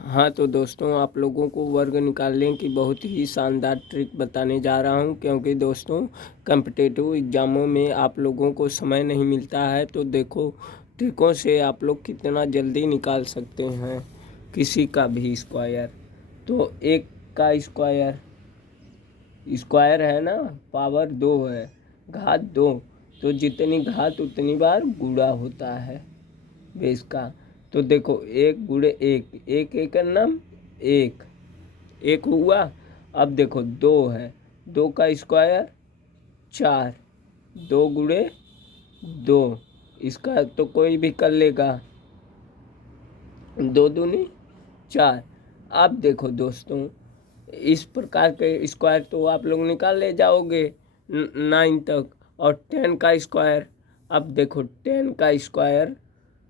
हाँ तो दोस्तों, आप लोगों को वर्ग निकालने की बहुत ही शानदार ट्रिक बताने जा रहा हूँ, क्योंकि दोस्तों कॉम्पिटिटिव एग्ज़ामों में आप लोगों को समय नहीं मिलता है। तो देखो, ट्रिकों से आप लोग कितना जल्दी निकाल सकते हैं किसी का भी स्क्वायर। तो एक का स्क्वायर, स्क्वायर है ना, पावर 2 है, घात 2, तो जितनी घात उतनी बार गुणा होता है बेस का। तो देखो, एक गुणे एक, एक एक नाम एक, एक हुआ। अब देखो दो है, दो का स्क्वायर 4, दो गुणे दो, इसका तो कोई भी कर लेगा, दो दूनी 4। अब देखो दोस्तों, इस प्रकार के स्क्वायर तो आप लोग निकाल ले जाओगे 9 तक। और 10 का स्क्वायर, अब देखो 10 का स्क्वायर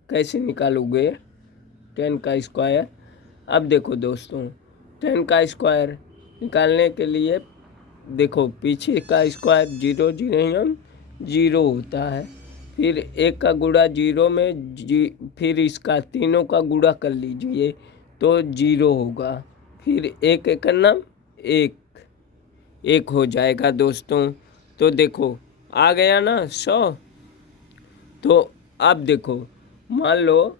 कैसे निकालोगे, 10 का स्क्वायर। अब देखो दोस्तों, 10 का स्क्वायर निकालने के लिए देखो, पीछे का स्क्वायर 0 0 होता है, फिर एक का गुणा 0 में फिर इसका तीनों का गुणा कर लीजिए तो 0 होगा, फिर एक एक नाम एक, एक हो जाएगा दोस्तों। तो देखो आ गया ना 100। तो अब देखो, मान लो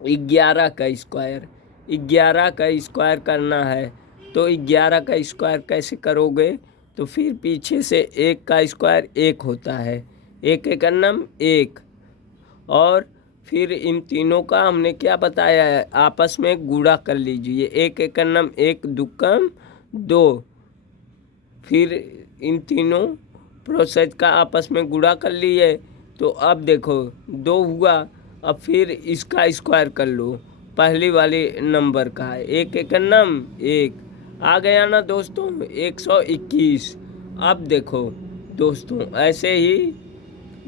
11 का स्क्वायर, 11 का स्क्वायर करना है, तो 11 का स्क्वायर कैसे करोगे, तो फिर पीछे से एक का स्क्वायर एक होता है, एक एक अन्नम एक, और फिर इन तीनों का हमने क्या बताया है, आपस में गुणा कर लीजिए, एक एक अन्नम एक, दुक्कम दो, फिर इन तीनों प्रोसेस का आपस में गुणा कर लिए। तो अब देखो 2 हुआ, अब फिर इसका स्क्वायर कर लो, पहली वाली नंबर का है, एक एक नम एक, आ गया ना दोस्तों 121। अब देखो दोस्तों, ऐसे ही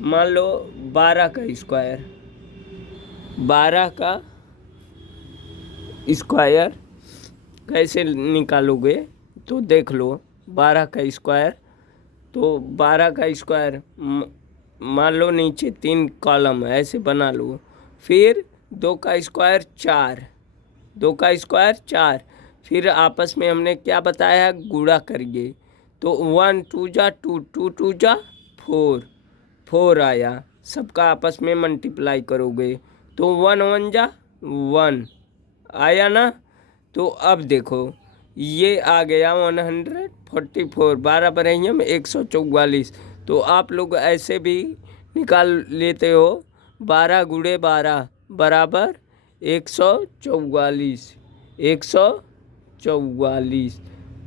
मान लो 12 का स्क्वायर, 12 का स्क्वायर कैसे निकालोगे, तो देख लो 12 का स्क्वायर। तो 12 का स्क्वायर मान लो नीचे 3 कॉलम ऐसे बना लो, फिर 2 का स्क्वायर 4, 2 का स्क्वायर 4, फिर आपस में हमने क्या बताया है, गुणा करिए। तो 1 2 जा 2, 2 2 जा 4, 4 आया, सबका आपस में मल्टीप्लाई करोगे तो 1 1 जा 1 आया ना। तो अब देखो ये आ गया 144, 12 बरहियम 144। तो आप लोग ऐसे भी निकाल लेते हो, 12 गुणे 12 बराबर 144, 144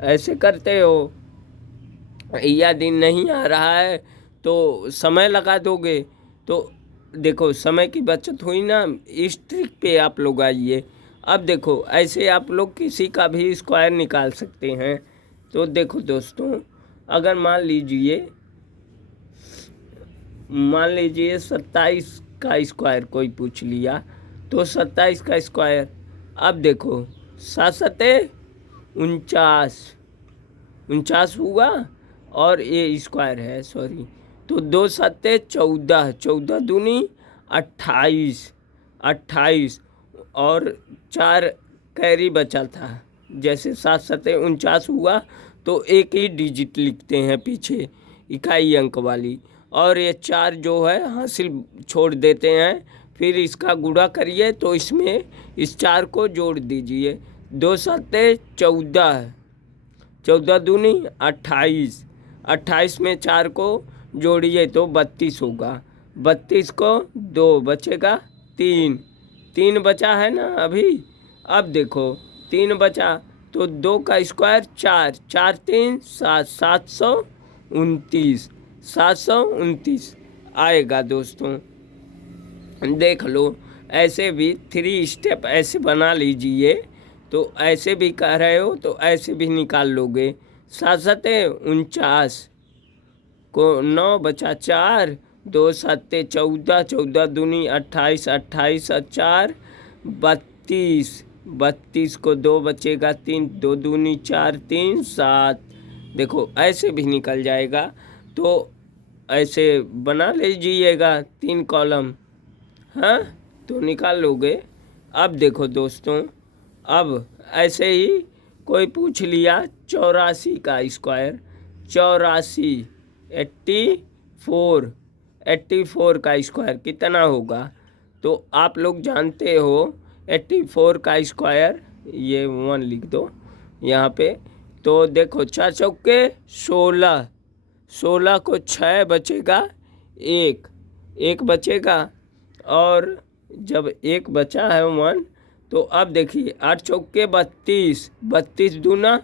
ऐसे करते हो। या दिन नहीं आ रहा है तो समय लगा दोगे, तो देखो समय की बचत हुई ना, इस ट्रिक पे आप लोग आइए। अब देखो ऐसे आप लोग किसी का भी स्क्वायर निकाल सकते हैं। तो देखो दोस्तों, अगर मान लीजिए 27 का स्क्वायर कोई पूछ लिया, तो 27 का स्क्वायर, अब देखो 7 सते 49, 49 हुआ, और ये स्क्वायर है सॉरी, तो 2 सत्ते 14, 14 दूनी 28, 28, और 4 कैरी बचा था, जैसे 7 सत्ते 49 हुआ तो एक ही डिजिट लिखते हैं पीछे, इकाई अंक वाली, और ये 4 जो है हासिल छोड़ देते हैं, फिर इसका गुणा करिए तो इसमें इस 4 को जोड़ दीजिए, 2 सत्ते 14, 14 दूनी 28, 28 में 4 को जोड़िए तो 32 होगा, 32 को 2 बचेगा 3, 3 बचा है ना अभी। अब देखो 3 बचा, तो 2 का स्क्वायर 4, 4 3 7, 729, 729 आएगा दोस्तों। देख लो, ऐसे भी 3 स्टेप ऐसे बना लीजिए, तो ऐसे भी कर रहे हो तो ऐसे भी निकाल लोगे। 7 सत्ते 49 को 9 बचा 4, 2 सत्ते 14, 14 दूनी 28, 28 और 4 32, 32 को 2 बचेगा 3, 2 दूनी 4, 3 7। देखो ऐसे भी निकल जाएगा, तो ऐसे बना लीजिएगा 3 कॉलम, हाँ तो निकाल लोगे। अब देखो दोस्तों, अब ऐसे ही कोई पूछ लिया 84 का स्क्वायर, 84, 84, 84 का स्क्वायर कितना होगा? तो आप लोग जानते हो 84 का स्क्वायर, ये 1 लिख दो यहाँ पे। तो देखो 4 चौके 16, 16 को 6 बचेगा, एक बचेगा, और जब एक बचा है 1, तो अब देखिए 8 चौके 32, 32 दूना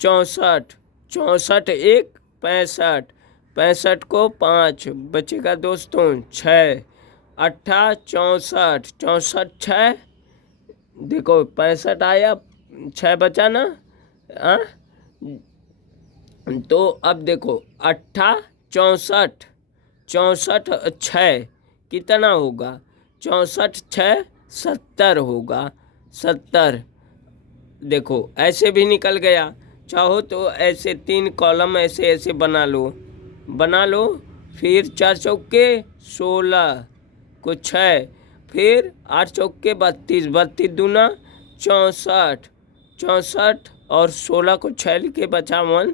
64, 64 एक 65, 65 को 5 बचेगा दोस्तों 6, 8 64, 64 6, देखो 65 आया, 6 बचा ना। हाँ, तो अब देखो 8 64, 64 6 कितना होगा? 64 6 70 होगा, 70। देखो ऐसे भी निकल गया, चाहो तो ऐसे 3 कॉलम ऐसे ऐसे बना लो। फिर 4 चौके 16 को 6, फिर 8 चौके 32, 32 दूना 64, 64 और 16 को 6 लिखे बचा 1,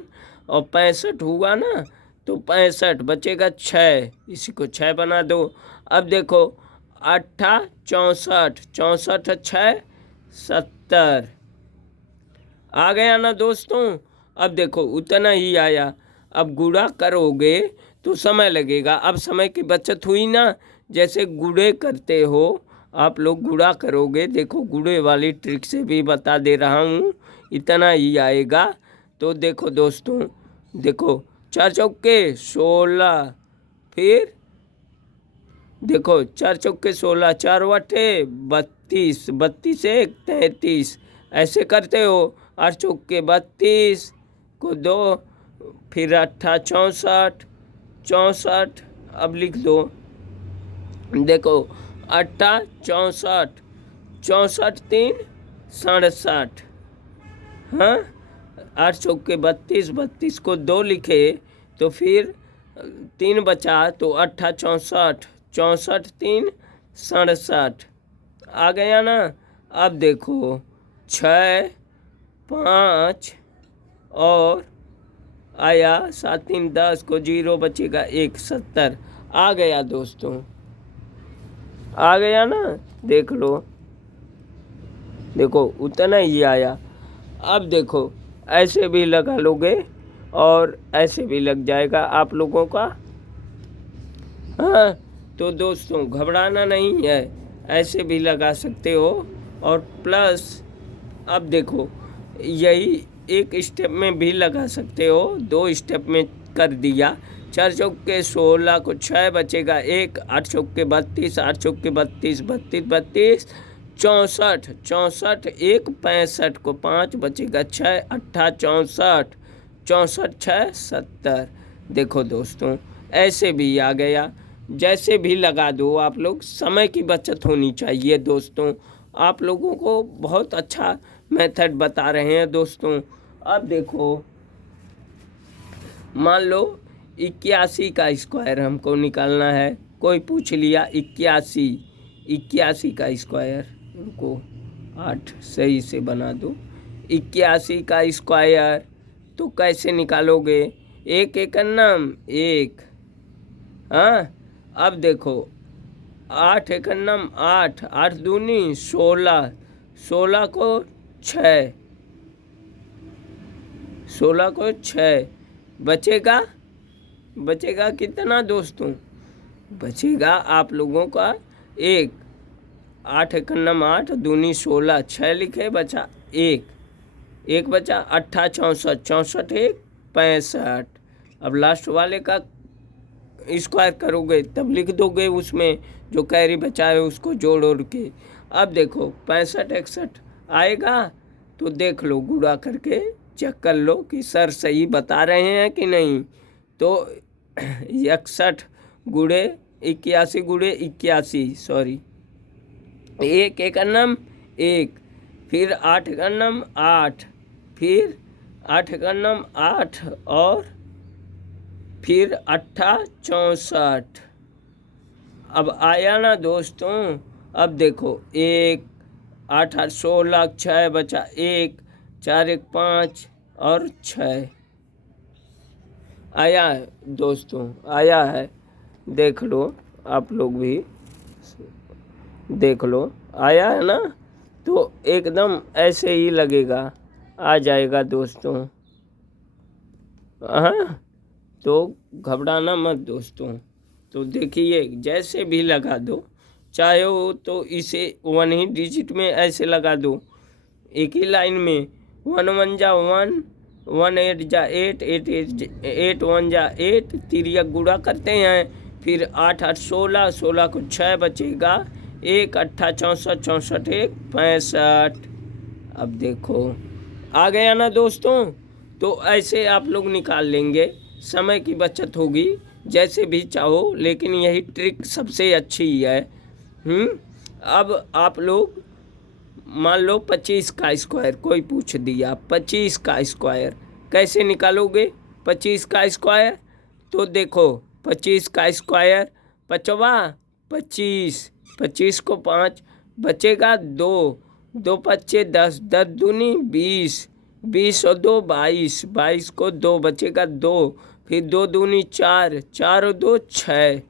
और 65 हुआ ना, तो 65 बचेगा 6, इसी को 6 बना दो। अब देखो 8 64, 64 6 70 आ गया ना दोस्तों। अब देखो उतना ही आया, अब गुणा करोगे तो समय लगेगा। अब समय की बचत हुई ना, जैसे गुणे करते हो आप लोग, गुणा करोगे, देखो गुणे वाली ट्रिक से भी बता दे रहा हूँ, इतना ही आएगा। तो देखो दोस्तों, देखो 4 चौके 16, फिर देखो 4 चौके 16, 4 वटे 32, 32 एक 33, ऐसे करते हो। 8 चौके 32 को 2, फिर 8 64, 64 अब लिख दो। देखो 8 64, 64 3 67, हाँ, 8 चौके 32, 32 को 2 लिखे तो फिर 3 बचा, तो 8 64, 64 3 67 आ गया ना। अब देखो 6 5 और आया 7 3 10 को 0 बचेगा 1, 70 आ गया दोस्तों, आ गया ना, देख लो, देखो उतना ही आया। अब देखो ऐसे भी लगा लोगे और ऐसे भी लग जाएगा आप लोगों का। हाँ, तो दोस्तों घबराना नहीं है, ऐसे भी लगा सकते हो। और प्लस अब देखो यही एक स्टेप में भी लगा सकते हो, 2 स्टेप में कर दिया। 4 चौके 16 को 6 बचेगा 1, 8 चौके 32, 8 चौके 32, 32 32 64, 64 1 65 को 5 बचेगा 6, 8 64, 64 6 70। देखो दोस्तों ऐसे भी आ गया, जैसे भी लगा दो आप लोग, समय की बचत होनी चाहिए दोस्तों। आप लोगों को बहुत अच्छा मेथड बता रहे हैं दोस्तों। अब देखो मान लो 81 का स्क्वायर हमको निकालना है, कोई पूछ लिया 81 का स्क्वायर, उनको 8 सही से बना दो। 81 का स्क्वायर तो कैसे निकालोगे? एक एक अन्नम एक, हाँ, अब देखो 8 एक अन्नम 8, 8 दूनी 16, 16 को 6, 16 को 6 बचेगा कितना दोस्तों? बचेगा आप लोगों का 1, 8 एक अन्नम 8 दूनी 16, 6 लिखे बचा 1 बचा 8 64, 64 1 65। अब लास्ट वाले का स्क्वायर करोगे तब लिख दोगे उसमें जो कैरी बचा है उसको जोड़ के। अब देखो 65 61 आएगा, तो देख लो गुणा करके चेक कर लो कि सर सही बता रहे हैं कि नहीं। तो 61 गुणे 81 गुणे 81, सॉरी, 1 एक अन्नम 1, फिर 8 एक अन्नम 8, फिर 8 एक अन्नम 8 और फिर 8 64। अब आया ना दोस्तों। अब देखो 1 8 8 16, 6 बचा 1, 4 1 5 और 6 आया है दोस्तों, आया है। देख लो, आप लोग भी देख लो, आया है ना। तो एकदम ऐसे ही लगेगा, आ जाएगा दोस्तों। हाँ, तो घबराना मत दोस्तों। तो देखिए, जैसे भी लगा दो, चाहे हो तो इसे 1 ही डिजिट में ऐसे लगा दो, एक ही लाइन में। 1 1 जा 1, 1 8 जा 8, 8 1 जा 8, तिरिया गुणा करते हैं। फिर 8 8 16, 16 को 6 बचेगा, 1 8 64, 64 1 65। अब देखो, आ गया ना दोस्तों। तो ऐसे आप लोग निकाल लेंगे, समय की बचत होगी, जैसे भी चाहो, लेकिन यही ट्रिक सबसे अच्छी है। अब आप लोग मान लो 25 का स्क्वायर कोई पूछ दिया, 25 का स्क्वायर कैसे निकालोगे? 25 का स्क्वायर तो देखो, 25 का स्क्वायर 5 25, 25 को 5 बचेगा 2, 2 पच्चे 10, 10 दूनी 20, 20 और 2 22, 22 को 2 बचेगा 2, फिर 2 दूनी 4, 4 और 2 6,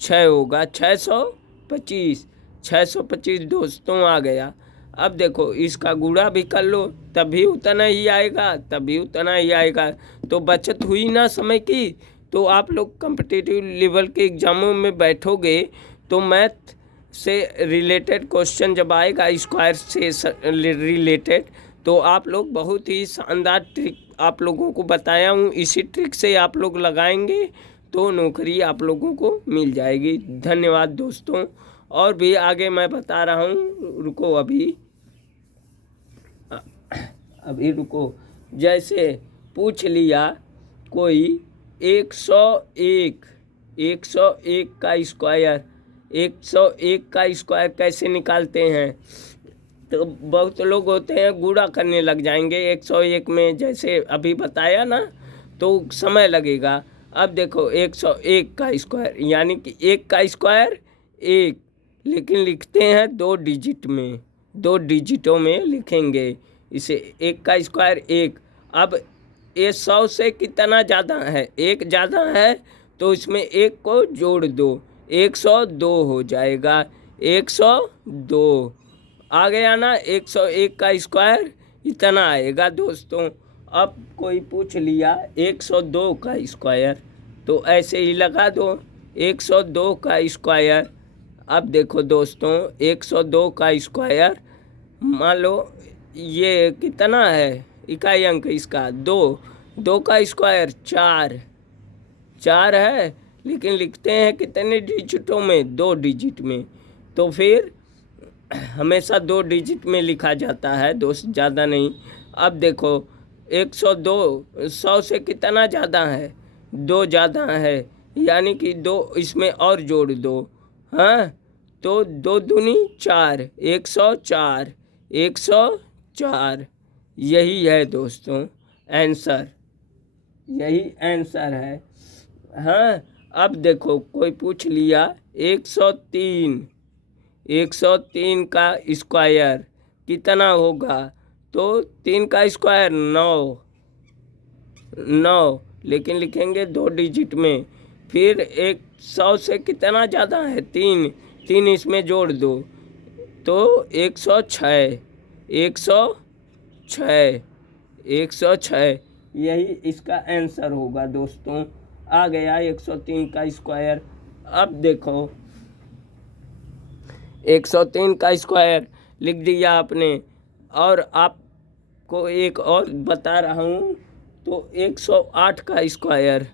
6 होगा 625, 625 दोस्तों आ गया। अब देखो, इसका गुणा भी कर लो, तभी उतना ही आएगा, तभी उतना ही आएगा। तो बचत हुई ना समय की। तो आप लोग कॉम्पिटिटिव लेवल के एग्जामों में बैठोगे तो मैथ से रिलेटेड क्वेश्चन जब आएगा, स्क्वायर से रिलेटेड, तो आप लोग बहुत ही शानदार ट्रिक आप लोगों को बताया हूँ, इसी ट्रिक से आप लोग लगाएंगे तो नौकरी आप लोगों को मिल जाएगी। धन्यवाद दोस्तों। और भी आगे मैं बता रहा हूँ, रुको अभी रुको। जैसे पूछ लिया कोई 101, 101 का स्क्वायर, 101 का स्क्वायर कैसे निकालते हैं? तो बहुत लोग होते हैं गुणा करने लग जाएंगे 101 में, जैसे अभी बताया ना, तो समय लगेगा। अब देखो, 101 का स्क्वायर यानी कि 1 का स्क्वायर 1, लेकिन लिखते हैं 2 डिजिट में, 2 डिजिटों में लिखेंगे इसे। 1 का स्क्वायर 1। अब ये 100 से कितना ज़्यादा है? 1 ज़्यादा है, तो इसमें 1 को जोड़ दो, 102 हो जाएगा, 102 आ गया ना। 101 का स्क्वायर इतना आएगा दोस्तों। अब कोई पूछ लिया 102 का स्क्वायर, तो ऐसे ही लगा दो 102 का स्क्वायर। अब देखो दोस्तों, 102 का स्क्वायर मान लो ये कितना है, इकाई अंक इसका 2, 2 का स्क्वायर 4, 4 है, लेकिन लिखते हैं कितने डिजिटों में? 2 डिजिट में। तो फिर हमेशा 2 डिजिट में लिखा जाता है दोस्त, ज़्यादा नहीं। अब देखो, 102 100 से कितना ज़्यादा है? 2 ज़्यादा है, यानी कि 2 इसमें और जोड़ दो। हाँ, तो 2 दूनी 4, 104, 104। यही है दोस्तों आंसर, यही आंसर है। हाँ, अब देखो कोई पूछ लिया 103, 103 का स्क्वायर कितना होगा? तो 3 का स्क्वायर 9, 9, लेकिन लिखेंगे 2 डिजिट में। फिर 100 से कितना ज़्यादा है? 3, 3 इसमें जोड़ दो, तो 106, 106, 106। यही इसका आंसर होगा दोस्तों। आ गया 103 का स्क्वायर। अब देखो, 103 का स्क्वायर लिख दिया आपने, और आपको एक और बता रहा हूँ। तो 108 का स्क्वायर,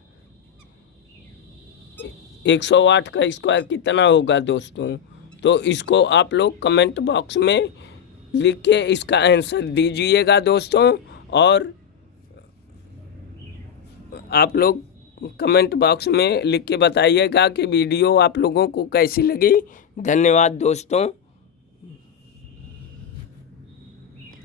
108 का स्क्वायर कितना होगा दोस्तों? तो इसको आप लोग कमेंट बॉक्स में लिख के इसका आंसर दीजिएगा दोस्तों। और आप लोग कमेंट बॉक्स में लिख के बताइएगा कि वीडियो आप लोगों को कैसी लगी। धन्यवाद दोस्तों।